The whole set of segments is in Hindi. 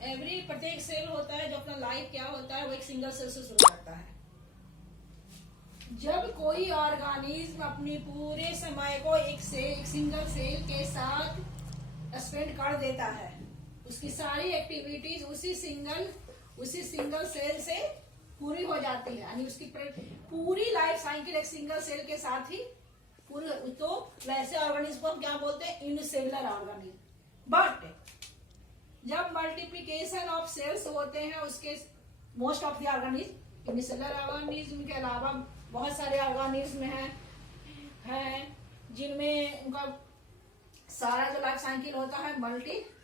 प्रत्येक सेल होता है जो अपना लाइफ क्या होता है वो एक सिंगल सेल से शुरू करता है। जब कोई ऑर्गेनिज्म अपनी पूरे समय को एक सिंगल सेल के साथ स्पेंड कर देता है, उसकी सारी एक्टिविटीज उसी सिंगल सेल से पूरी हो जाती है, यानी उसकी पूरी लाइफ साइकिल एक सिंगल सेल के साथ ही पूरी। तो वैसे ऑर्गेनिज्म को हम क्या बोलते हैं? Unicellular organism. बट जब मल्टीप्लिकेशन ऑफ सेल्स होते हैं उसके most of the organism, unicellular organism के अलावा बहुत सारे ऑर्गेनिज्म हैं जिनमें उनका सारा जो लाइफ साइकिल होता है मल्टीप्लिकेशन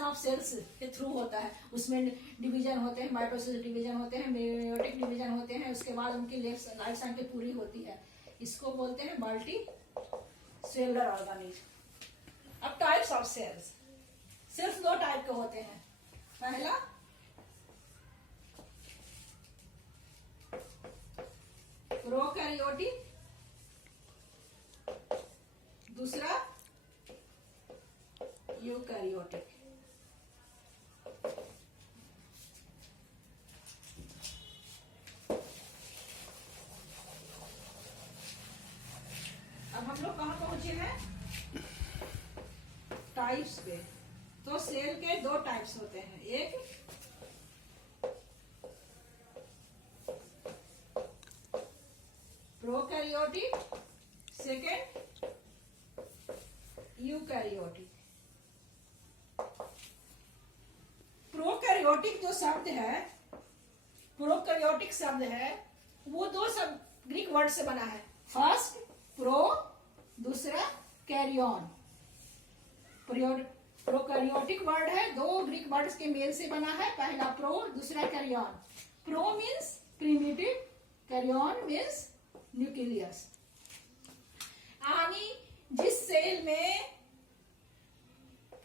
ऑफ सेल्स के थ्रू होता है। उसमें डिवीजन होते हैं, माइटोसिस डिवीजन होते हैं, मेयोटिक डिवीजन होते हैं, उसके बाद उनकी लाइफ साइकिल पूरी होती है। इसको बोलते हैं मल्टी सेलुलर ऑर्गेनिज्म। अब टाइप्स ऑफ सेल्स, सिर्फ दो टाइप के होते हैं। पहला प्रोकैरियोटिक, दूसरा यूकैरियोटिक। अब हम लोग कहां पहुंचे हैं? टाइप्स पे। तो सेल के दो टाइप्स होते हैं, एक प्रोकैरियोटिक, सेकेंड यूकैरियोटिक। प्रोकैरियोटिक जो शब्द है, प्रोकैरियोटिक शब्द है, वो दो शब्द ग्रीक वर्ड से बना है। फर्स्ट प्रो, दूसरा कैरियन। प्रोकैरियोटिक वर्ड है, दो ग्रीक वर्ड्स के मेल से बना है। पहला प्रो, दूसरा karyon. Pro means primitive, karyon means nucleus. यानी जिस सेल में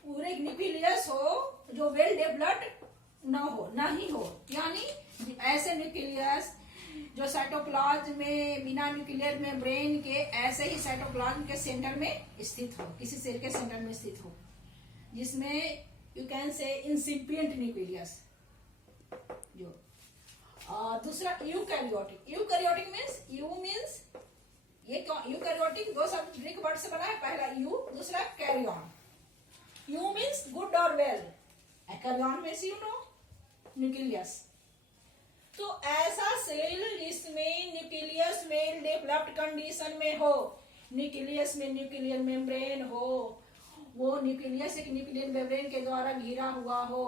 पूरे न्यूक्लियस हो जो वेल डेवलप्ड ना ही हो, यानी ऐसे न्यूक्लियस जो साइटोप्लाज्म में बिना न्यूक्लियर मेम्ब्रेन के ऐसे ही साइटोप्लाज्म के सेंटर में स्थित हो, किसी सेल के सेंटर में स्थित हो, जिसमें यू कैन से इंसिपिएंट न्यूक्लियस जो। और दूसरा eukaryotic. Eukaryotic means you means ये यूकैरियोटिक दो शब्द ग्रीक वर्ड से बना है। पहला यू, दूसरा कैरियन। यू मीन्स गुड और well, karyon means you know nucleus. तो ऐसा सेल जिसमें न्यूक्लियस वेल डेवलप्ड कंडीशन में हो, न्यूक्लियस में न्यूक्लियर मेम्ब्रेन हो, वो न्यूक्लियस एक न्यूक्लियर मेम्ब्रेन के द्वारा घिरा हुआ हो,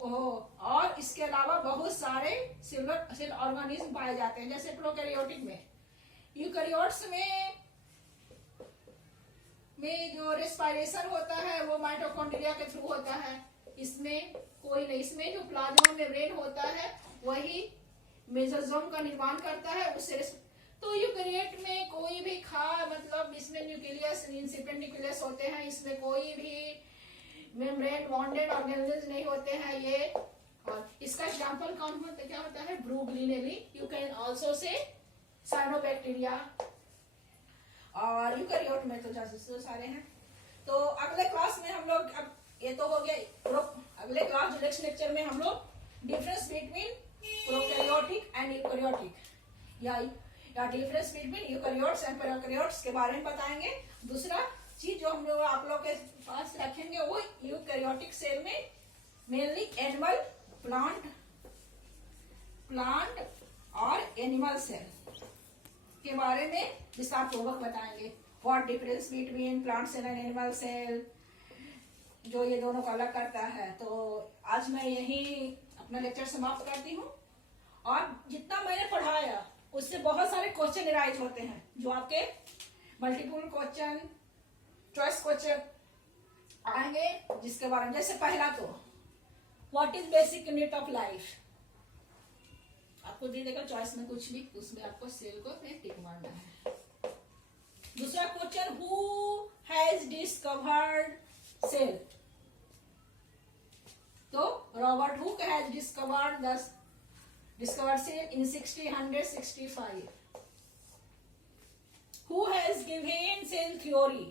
और इसके अलावा बहुत सारे सेल ऑर्गेनिज्म पाए जाते हैं, जैसे प्रोकैरियोटिक में। यूकैरियोट्स में जो रेस्पिरेशन होता है वो माइटोकॉन्ड्रिया के थ्रू होता है। इसमें कोई नहीं, इसमें जो प्लाज्मा मेम्ब्रेन होता है वही मेसोसोम का निर्माण करता है, उससे। तो यूकैरियोट में कोई भी मतलब इसमें न्यूक्लियस, इंसिपिएंट न्यूक्लियस होते हैं, इसमें कोई भी मेम्ब्रेन बॉन्डेड ऑर्गेनेल्स नहीं होते हैं ये। और इसका एग्जांपल क्या होता है? ब्रूगलिनेली, you can also say cyanobacteria. और यूकैरियोट में तो जैसे सारे हैं। तो अगले क्लास में हम लोग, अब ये तो हो गया, अगले क्लास जो नेक्स्ट लेक्चर में हम लोग difference between prokaryotic and eukaryotic या difference between eukaryotes and prokaryotes के बारे में बताएंगे। दूसरा चीज जो हम लोग आप लोग के पास रखेंगे वो यूकैरियोटिक सेल में मेनली एनिमल, प्लांट और एनिमल सेल के बारे में विस्तार पूर्वक बताएंगे। What difference between plant cell and animal cell, जो ये दोनों को अलग करता है। तो आज मैं यही अपना लेक्चर समाप्त करती हूँ। और जितना मैंने पढ़ाया उससे बहुत सारे क्वेश्चन एराइज होते हैं, जो आपके मल्टीपल क्वेश्चन, चॉइस क्वेश्चन आएंगे, जिसके बारे में, जैसे पहला तो what is basic unit of life, आपको दे देगा चॉइस में कुछ भी, उसमें आपको सेल को टिक मारना है। दूसरा question, who has discovered cell, तो Robert Hooke has discovered cell in 1665. Who has given cell theory?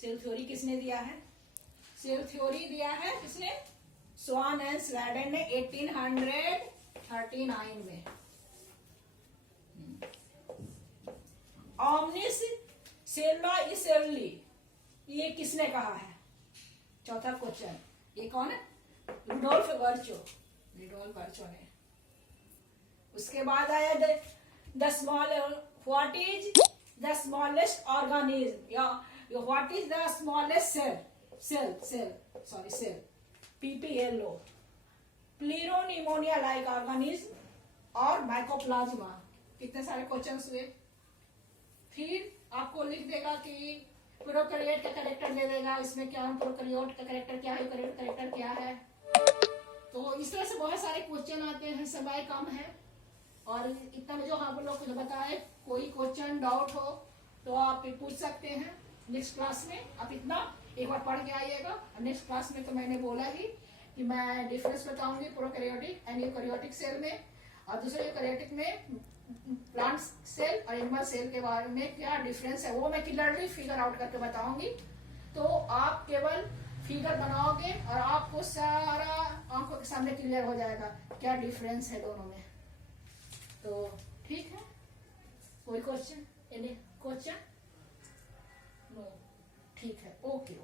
Cell theory किसने दिया है? सेल थ्योरी दिया है किसने? स्वान एंड स्लैडन ने 1839 में। ओमनिस सेल्युला इसेल्युली, ये किसने कहा है? चौथा क्वेश्चन, ये कौन है? रुडोल्फ वर्चो, रुडोल्फ वर्चो ने। उसके बाद आया the small, what is the smallest organism, या what is the smallest cell, PPLO, pleuropneumonia like organism और माइकोप्लाज्मा। कितने सारे क्वेश्चंस हुए। फिर आपको लिख देगा कि प्रोकैरियोट का कैरेक्टर दे देगा, इसमें क्या है, प्रोकैरियोट का कैरेक्टर क्या है, यूकैरियोट का कैरेक्टर क्या है। तो इस तरह से बहुत सारे क्वेश्चन आते हैं, समय कम है और इतना जो हम लोग को बताए, कोई क्वेश्चन डाउट हो तो आप पूछ सकते हैं नेक्स्ट क्लास में। आप इतना एक बार पढ़ के आइएगा। नेक्स्ट क्लास में तो मैंने बोला ही कि मैं डिफरेंस बताऊंगी प्रोकैरियोटिक एंड यूकैरियोटिक सेल में, और दूसरे यूकैरियोटिक में प्लांट सेल और एनिमल सेल के बारे में क्या डिफरेंस है, वो मैं क्लियरली फिगर आउट करके बताऊंगी। तो आप केवल फिगर बनाओगे और आपको सारा आंखों के सामने क्लियर हो जाएगा क्या डिफरेंस है दोनों में। तो ठीक है, कोई क्वेश्चन? Any question? नो, ठीक है, ओके।